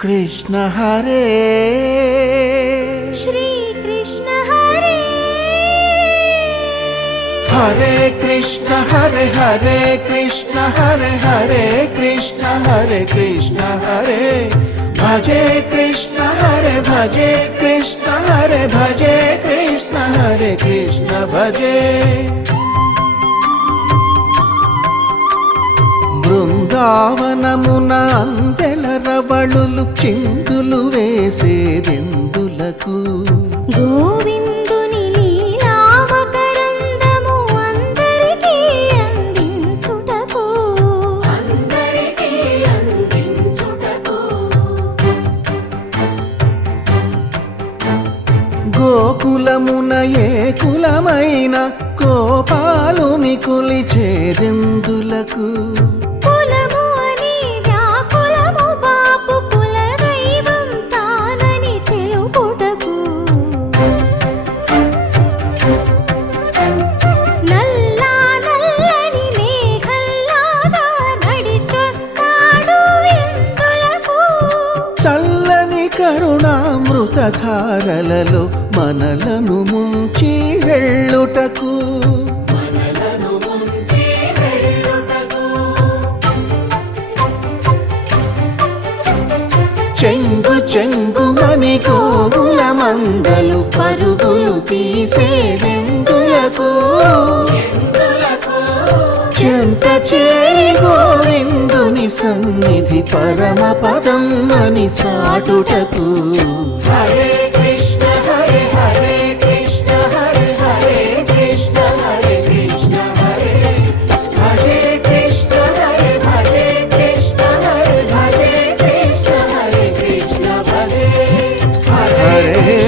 कृष्ण हरे श्री कृष्ण हरे हरे कृष्ण हरे हरे कृष्ण हरे हरे कृष्ण हरे कृष्ण हरे भजे कृष्ण हरे भजे कृष्ण हरे भजे कृष्ण हरे कृष्ण भजे బృందావనమున అందెల రవళులు చిందులు వేసేదెందులకు గోవిందుని లీలావకరందము అందరికీ అందించుటకు గోకులమున ఏ కులమైన గోపాలుని కొలిచేదెందులకు కులము అని వ్యాకులము బాపు కుల దైవం తానని తెలుపుటకు నల్లా నల్లని మేఘల్లాగా నడిచొస్తాడు ఇందులకు చల్లని కరుణామృతధారలలో మనలను ముంచి వెళ్ళుటకు చెంగు చెంగుమని గోవుల మందలు పరుగులు తీసేదెందులకు చెంత చేరి గోవిందుని సన్నిధి పరమ పదం అని చాటుటకు హరే కృష్ణ హరే హరే కృష్ణ హరే హరే కృష్ణ హరే కృష్ణ హరే భజే కృష్ణ హరే భజే కృష్ణ హరే భజే కృష్ణ హరే కృష్ణ భజే హరే